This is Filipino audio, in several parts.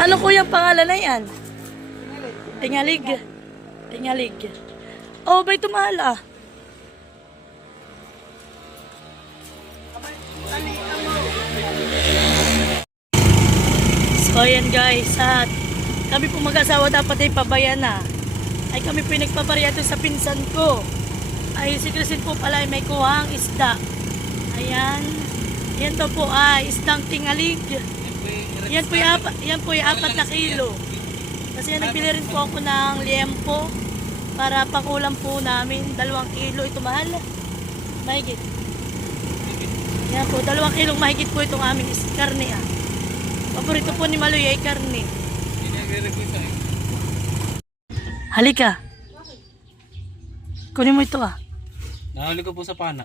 Ano kuya pangalan na yan? Tingalig. Tingalig. Oh, ba'y tumahal ah? So ayan guys, at kami po mag-asawa dapat ay pabayan na. Ay kami po nagpapariyado sa pinsan ko. Ay si Christine po pala ay may kuhang isda. Ayan. Yan to po ay isdang tingalig. Yan po yung 4 na kilo. Kasi nagbili rin po ako ng liempo para pakulam po namin. 2 kilo. Ito mahal. Mahigit. Yan po, 2 kilong mahigit po itong aming karne ah. Paborito po ni Maloy ay karne. Halika. Kunin mo ito ah. Nahuli ko po sa pana.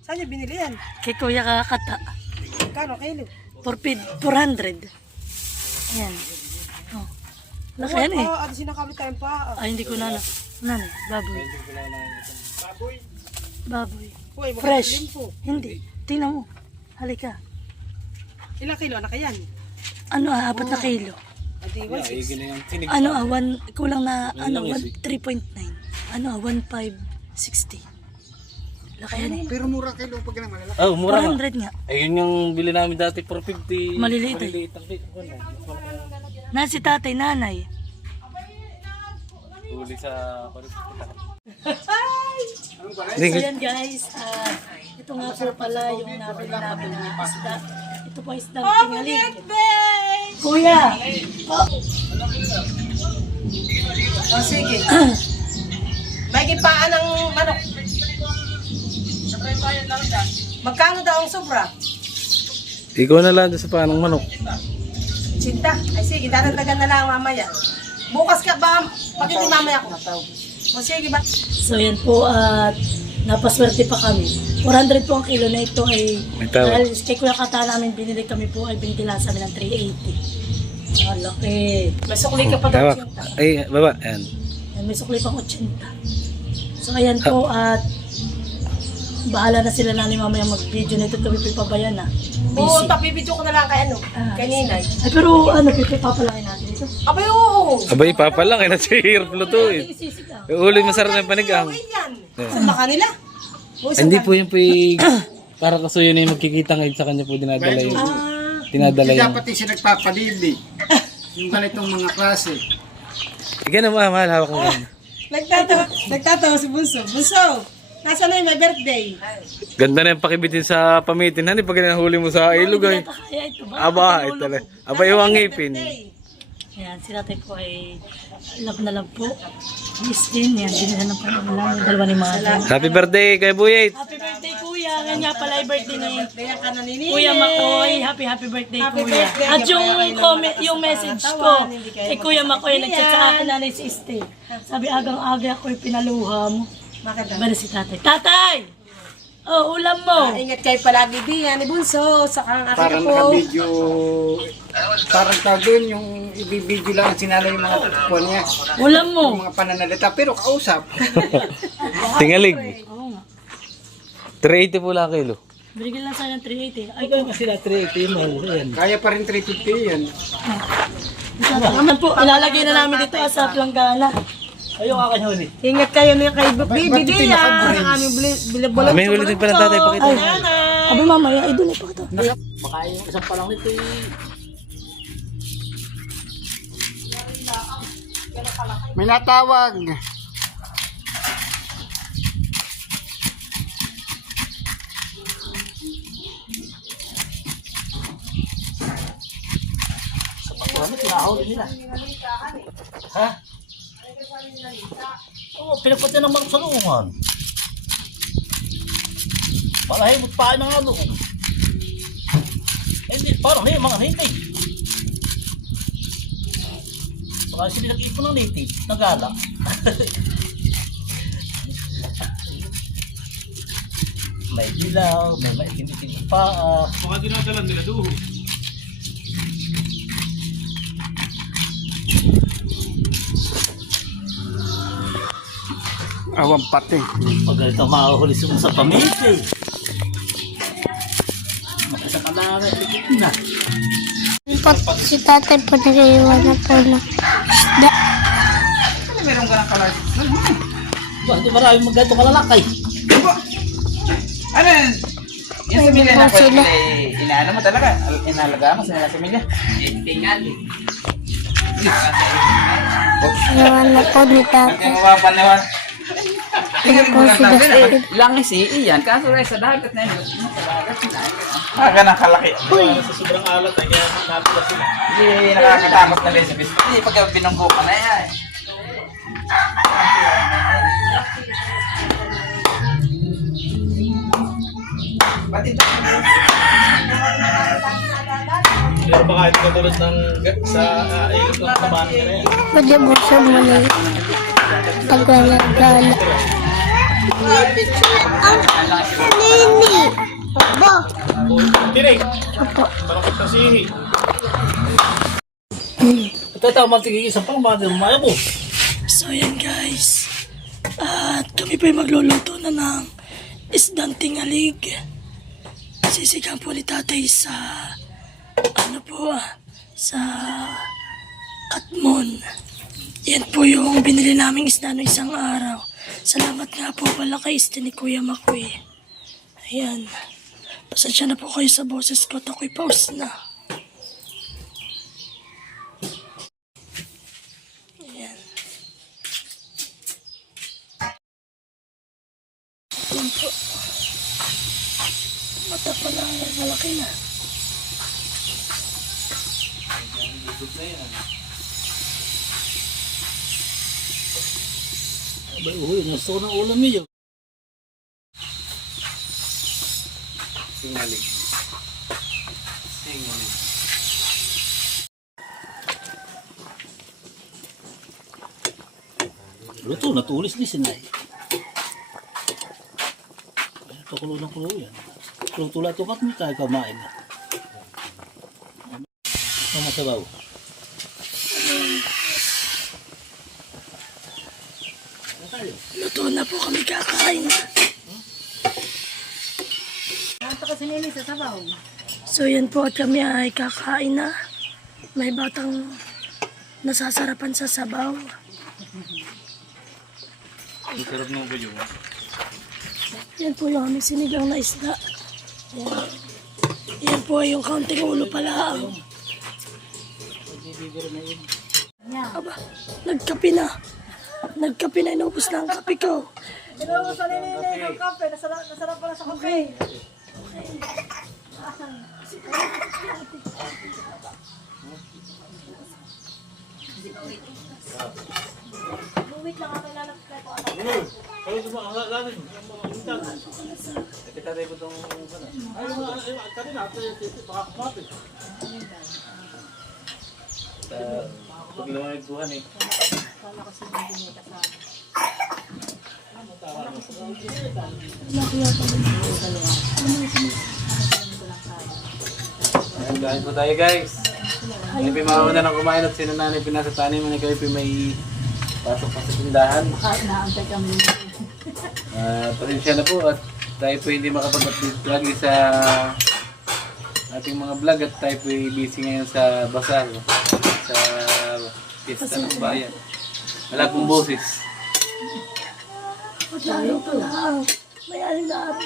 Saan niyo binili yan? Kay Kuya Kakata. Kano kilo? 400. Ayan. Oh. Laki yan eh. At sinakabit tayong pa. Ay, hindi ko na. Ano? Baboy. Baboy. Uy, Fresh. Hindi. Tingnan mo. Halika. Ilang kilo na kayan? Ano 4 na kilo. Adi, Ano kulang na, 3.9. Ano 1,560. Laki yan eh. Pero mura kilo pag ganang malala. Oh, mura nga. 400 nga. Ayun yung bili namin dati 450. Maliliit eh. Nasi tatay, nanay. Huli sa So yan guys, ito nga po pala yung nabili namin na isda. Ito po isdang tingalig. Kuya! Oh, sige. May gipaan ng manok. Magkano daw ang sobra? Ikaw na lang sa panang manok. Cinta. Ay sige, dadagdagan na lang mamaya. Bukas ka ba? Pag hindi mamaya ko. O sige ba? So yan po at napaswerte pa kami. 400 po ang kilo na ito ay May tawad. dahil kay Kuya Kata namin binili kami po ay binitilan sa amin ng 380. Ah, laki. May sukli ka pa daw, Tawa. Cinta. Ay, baba. Ayan. Yan, may sukli pang 80. So ayan po at bahala na sila na ni mamaya mag-video na ito kami pipabayan na. Oo, Busy. papibidyo ko na lang kay ano, kay Ninay. Ay pero ano, papalaki natin ito. Abay, oo. Abay, papa lang. Kaya nasihirap luto eh. Isisig ah. Uli masarap ng panigang. Oo, yan. Saan ba kanila? Oo, Hindi po yung para kaso yun yung magkikita ngayon sa kanya po dinadala yun. Dinadala Hindi yun. dapat yung nagpapalili. Yung ganitong mga klase. Ikaw na mahal, hawak mo yan. Nagtatawa si Bunso. Bunso, nasa na yung may birthday? Ganda na yung pakibitin sa pamitin. Hani, pag nahuli mo sa ilog ay. Kaya ito ba? Aba, ito lang. Aba, yung ang ngipin. Ayan, si tatay po ay love na love po. Miss din, yan. Binila ng pangalan yung 2 ni Mother. Happy birthday kay Buyet. Happy birthday, Kuya. Ganyan pala yung birthday ni Kaya ka na nini. Kuya Makoy. Happy birthday, Happy Kuya. birthday. At yung message ko kay Kuya Makoy, nag-chat sa akin na si Este. Sabi, agang-aga ko yung pinaluha mo. Bakit Ba na si tatay? Tatay! Oh, ulam mo! Ingat kayo palagi diyan ni Bunso. Saka ang aking Parang ako. naka-video. Parang tawagin yung ibibidyo lang sinala yung mga po niya. Ulam mo! Yung mga pananalita. Pero kausap. Tingalig. Oo nga. 380 po lang kilo. Binigyan lang sana ng 380. Ay, kung Sila 380 man. Kaya pa rin 350 yan. naman po, ilalagay na namin dito sa planggana. Ayaw ka kanya huli. Ingat kayo na kay Bibi diyan. Ang aming bilabulog. May huli din pala tatay, pakita. Ay, abi mamaya, ay doon pa ito. Baka yung isang palang nito May natawag. Ha? Oo, pinapunta ng mga salungan. Malahimot pa ng ano. Hindi, parang mga native. Baka sila nag-ipon ng native, nagala. May dilaw, may maitim-itim pa. Baka dinadalan nila doon. Awang pati. Pag ganito makahuli sa pamilya. Magkasa ka lang, likit na. po si tatay po nag-iwan na po ng isda. Ano meron ka ng kalas? Bakit maraming magganto kalalakay? Ano yan? Yung similya na po sila. inaano mo talaga? Inalaga mo sa similya? Tingnan. Iwan na po ni Hindi tatay. mo mapanawan. Tingnan mo lang sila. natin. Langis iyan. Kaso rin sa dagat na yun. Sa dagat na yun. Ganang kalaki. Sa sobrang alat ay kaya napila sila. Hindi nakakatakot na rin sa bis. Hindi pagka binunggo ka na yan. Pero baka ito katulad ng sa ilot ng tamaan ka na yan. Pwede mo siya muna. Paglalagala. Nini! Ba? Tinig! Opo. Parang kitasihi. Ito ito, matigigisa pang mga maya mo. So yan guys. At kami po ay magluluto na ng isdang tingalig. Sisigang po ni tatay sa sa Katmon. Yan po yung binili naming isda no isang araw. Salamat nga po pala kay isda ni Kuya Makoy. Ayan. Pasensya na po kayo sa boses ko at ako'y paus na. Ayan. Ayan po. Mata pa lang, malaki na. Abay, uy, gusto ko ng ulam niyo. Singaling. Singaling. Luto, natulis ni Sinay. Pakulo ng kulo yan. Luto lang ito kat mo tayo kamain na. Ang masabaw. Luto na po kami kakain. So yan po at kami ay kakain na. May batang nasasarapan sa sabaw. Ang sarap ng buyo. Yan po yung aming sinigang na isda. Yan. Yan po ay yung kaunting ulo pala. Aba, nagkape na. Nagkape na, inubos na ang kape ko. Inubos na nini ng kape. Nasarap pala sa kape. Tatay ko itong paglawanag buhan eh. Ayan, kain po tayo guys. Ay, pimauna na kumain at sinananay pinasa tanim na kayo may pasok pa sa tindahan. Pasensya na po at tayo po hindi makapag-update lagi sa ating mga vlog at tayo po busy ngayon sa basal, sa pista ng bayan. Wala pong boses. Lalo pa lang. May aling na araw.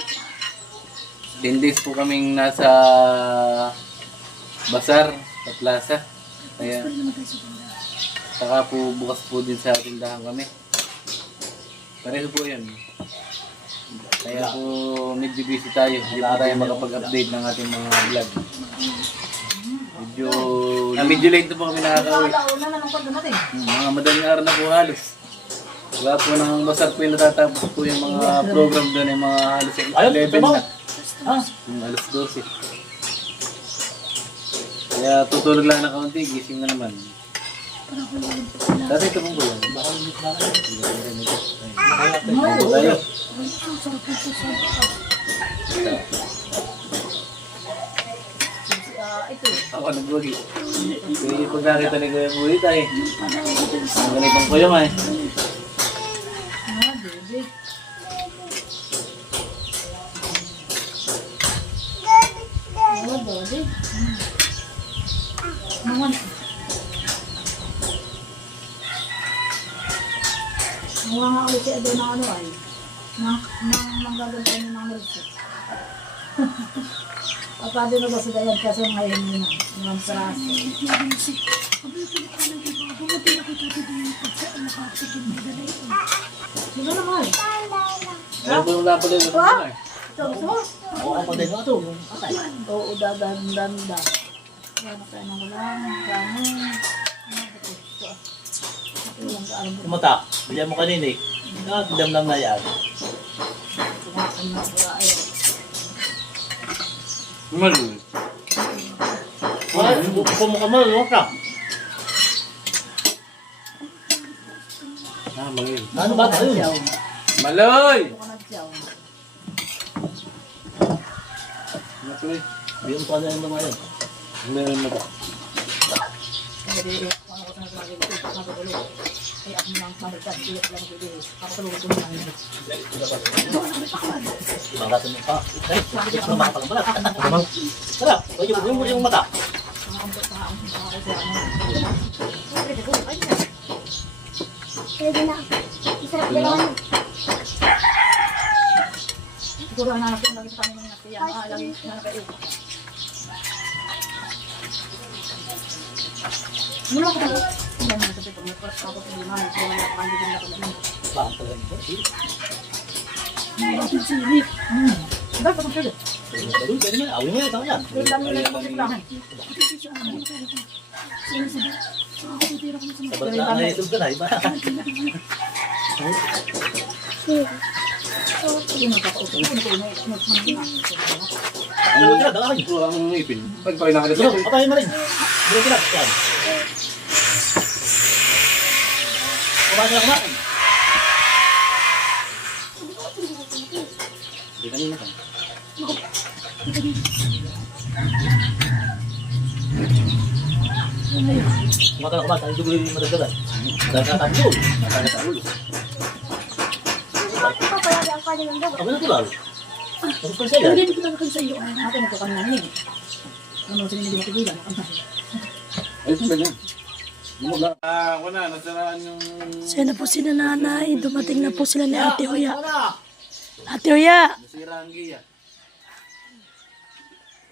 10 days po kaming nasa basar sa plaza. Kaya saka po bukas po din sa tindahan kami. Pareho po yan. Kaya po medyo busy tayo. Hindi pa tayo makapag-update ng ating mga vlog. Medyo late na po kami nakaka-uwi. Mga madaling araw na po halos. Wala po nang basar po yung natatapos po yung mga program doon. Yung mga halos 11 na. Yung alas 12. Kaya tutulog lang na kaunti, gising na naman. Dati ito pong buwan. Baka ulit na tayo. Ako nagbugi. Kaya yung pagkakita ni Kuya Bulit ay ang ganitong kuyong ay. Kuha nga ulit siya doon ng ano ay. Nang manggagantay niya ng nilsi. Pagkado na ba sa dayan kasi ngayon yun na. Yung praso. Sino naman? Ano po yung lapad yung ano eh? Ito, gusto mo? Oo, dadan-danda. Kaya na tayo nang walang gano'n. Kumata, bilyan mo kanina eh. Dam-dam na yan. Kumakan na wala ayaw. Mali. Ay, kumakamal, huwag ka. Ah, mali. Ano ba tayo? Maloy! Ito ka nagsiyaw. Matuloy. Bilyan mo kanina yung mga yan. Meron mo ba? Kasi ano ko sa nagsasabi ko, natutulog. Ay ako nang mamagkas, iyak lang ako dito. Ako tulog ko lang. Ibang rato mo pa. Ay, ano ba ka pala? Tara, huwag mo yung mata. Pwede na. Isarap dalawa. Siguro hanap ko lagi sa kanya ng nasiya. Alam na kayo. Mula ko tayo. Hindi naman sa pito. May first ako sa liman. Kaya wala pa hindi din ako naman. Baan talaga ito? Dahil pa kung pwede. Pwede naman, awin mo yan, tama yan. Pero dami na yung pagsiplahan. Sabat na, naisog ka na, iba. Ano ka na, dalakin. Ito ang ngipin. Pag pa nakakita Ano, patayin mo rin. Ano ka na, yan. Kumain na kumain. Hindi kanina ka. Kumata na kumata, hindi ko yung madagdagan. Nagkakabul. Nagkakabul. Papalagi ang kanya ng dagat. Kami na tulal. Tapos pa siya yan. Hindi ko lang sa iyo. Ako nagkakamnan eh. Ano sa hindi matigilan. Ay, ito ba yan? Ako na, nasaraan yung... Siya na po sila nanay. Dumating na po sila ni Ate Huya. Ate Huya! Nasira ang giya.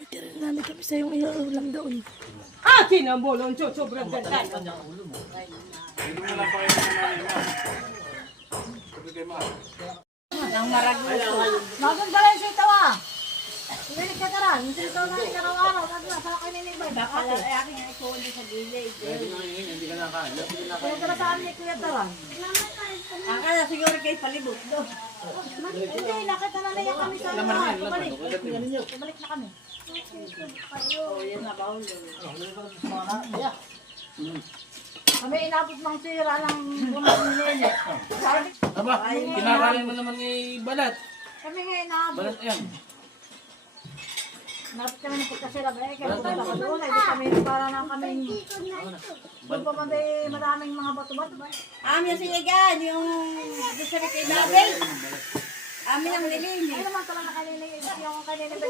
Tira na namin kami sa yung ulam doon. Akin ang bolon, sobrang ganda. Hindi mo lang pa kayo kumain na. Sabi kay Ma. Ang maragusto. Maganda lang siya ito ah. Hindi nagkakaran. Hindi ito na ikaraw-araw. Sa kanya ni Bay. Bakala ay aking ay kundi sa gilid. Pwede nga yun, hindi ka nakain. Hindi ka nakain. Kaya tara saan ni Kuya Taran. Akala siguro kay palibot doon. Hindi, nakita na naya kami sa mga. Bumalik. Bumalik na kami. Oh, yan na ba ulo. Kami inabot ng sira ng bunang nene. Aba, kinakain mo naman ni Balat. Kami nga inabot. Balat yan. Inabot kami ng pagkasira. Kaya pumunta ka doon. Ay, di kami para na kami. Doon pa man day maraming mga bato-bato ba? Amin yung sinigan, yung gusto rin kay Babel. Amin ang nilini. Ay naman talaga nakalilig. Yung kanina ba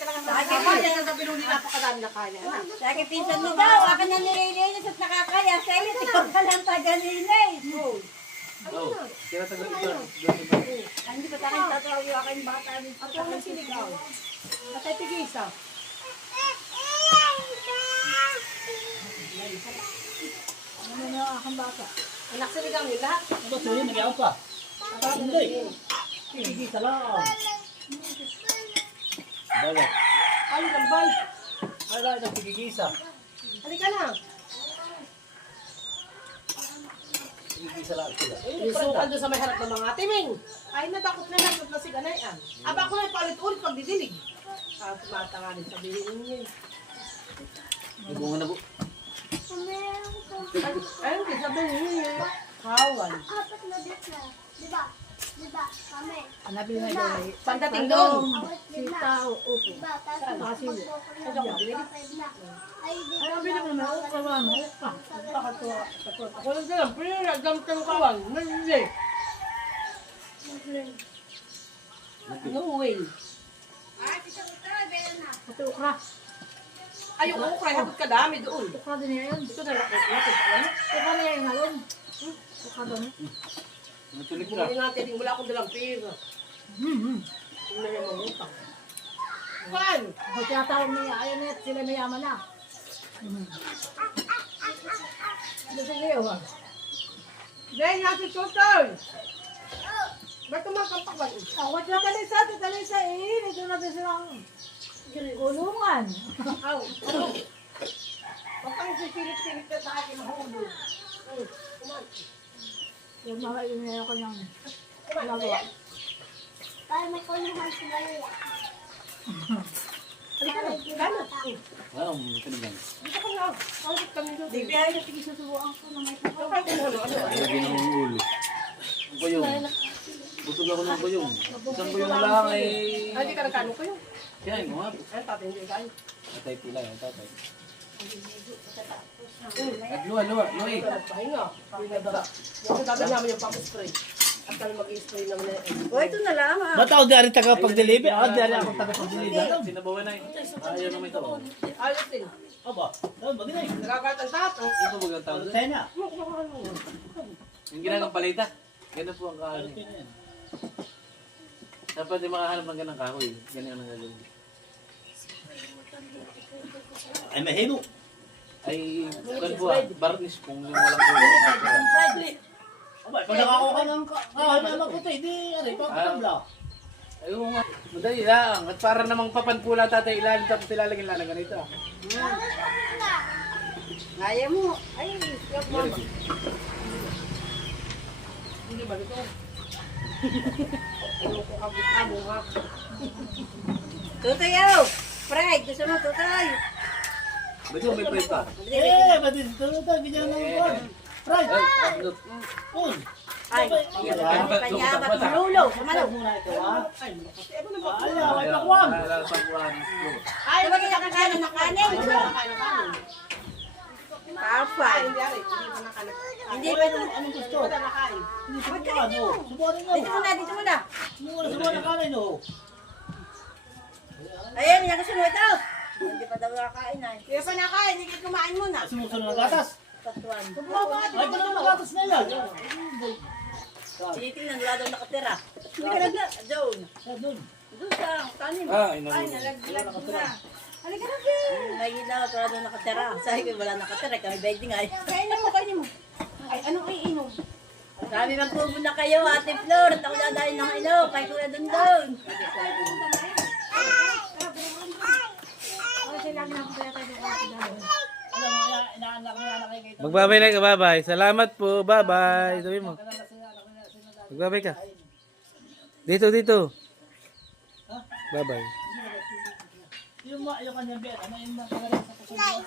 talagang Sa akin pinsan na sabi nung napakadami na kaya. Sa akin pinsan mo daw, akin na nililinis at nakakaya. Sa iyo, ikaw ka lang taga-linis. Oh, kaya tagal ito. Hindi pa sa akin tatawa yung aking bata. At yung nagsiligaw. Matay tigisa. ano na yung aking bata. Anak siligaw nila. Ito, so yun, nagyawag pa. Hindi. Tigisa lang. Balat. Ay, lambal. Wala, nagpigigisa. Halika na. Pigigisa lang sila. Isukan doon sa may harap ng mga timing. Ay, natakot na lang na siganayan. Aba ako na palit-ulit pag didilig. Tumata nga rin sabihin niyo. Yung bunga na po. Ayun, sabihin niyo. Kawan. Apat na dito. Diba? Diba? Kami. Hanapin na doon. Pagdating doon. Sita, upo. Diba? Tapos magpapay na. Ay, di Ay, ang bilang naman. Upo ka ba? Upo ka. Ako lang sila. Pero nagdamit ng kawan. Hindi. No way. Pati ukra. Ay, yung ukray, habot ka dami doon. Ukra din niya yun. Ito na lakot. Lakot. Ukra niya yung halon. Ukra doon. Natulik ka. Hindi natin, wala akong dalang pera. Hindi na yung utang. Kan? Pag tinatawag niya, ayun na, sila mayaman na. Gusto niyo, ha? Dahil nga si Tutoy. Ba't tumakampak ba? Ako siya talisa, eh. Ito na din silang kulungan. Aw, ano? Pagkang sisilip-silip ka sa akin mahulog. Yung mga inayo ko niyang nagawa. Para may kulungan sila yun. Gano'n? Ito naman. Dito ka na. Bakit kami doon? Di ba yung sige susubuan ko na may Bakit ano? Lagi ng ulo. Ang bayong. Busog ako ng bayong. Isang bayong lang ay... Ay, hindi ka nagkano ko yun. Kaya mo nga. Ay, tatay hindi kain. Tatay pila yan, tatay. At luwa, Noy. Pahinga. Yung tatay namin yung pang-spray. At kami mag-spray naman na yun. O, ito na lang, ha? Ba't ako di tagapag-deliver? Ako di ako tagapag-deliver. Sinabawan na yun. Ayaw naman ito. Ayos din. Aba, bagay na yun. Nagkakalat ang tato. Ito ba ang tawag doon? Tayo na. Yung ginagaang palita. Ganun po ang kahoy. Dapat di makahanap ng ganang kahoy. Ganun ang gagawin. Ay, mahilo. Ay, kan po barnish kung yung walang kulay. Aba, pag nakakuha ka ng kahoy na maputi, di, papatabla. Ayaw nga. Madali lang. At para namang papanpula tatay ilalim tapos ilalagyan lang ng ganito. Ngaya mo. Ay, yak mama. Hindi ba ito? Ano ko kabutabo ha? Tutay, oh! Fred, gusto mo, tutay? Ba't yung may pride pa? Eh, ba't ito tayo, ganyan ng buwan. Right. Ay, pagdot. Un. Ay, panyabat malulo, samalo. Muna ito, ha? Ay, ano na ba? Ayaw, ay pakwam. Pagkuhan. Ay, lagi na kakain ng kanin. Hindi na nakain ng kanin. Perfect. Hindi ari, hindi pa nakain. Hindi ba ito? Anong gusto? Hindi pa nakain. Hindi subukan, oh. Subukan nyo. Dito muna, dito muna. Subukan ng kanin, oh. Ayan, yan gusto mo ito. Hindi pa daw kakain ay. Hindi pa nakain, hindi ka kumain muna. Sumusunod ng gatas. Tatuan. Ay, pa naman gatas na yan. Tinitingnan, wala daw nakatira. Hindi ka nagla, doon. Sa doon. Doon sa tanim. Ay, Ay, nalaglag na. Halika na, Ben. Nahihila ka, wala daw nakatira. Sabi ko, wala nakatira. Kami bedding ay. Kainin mo. Ay, anong iinom? Sabi, magpubo na kayo, Ate Flor. At ako dadahin ng ilo. Kay Kuya Dondon. Alam mo, inaanak kayo kayo. Magbabay na ka, bye-bye. Salamat po, bye-bye. Sabi mo. Magbabay ka. Dito. Bye-bye. Yung kanyang bet, ano yung mga sa kusunod?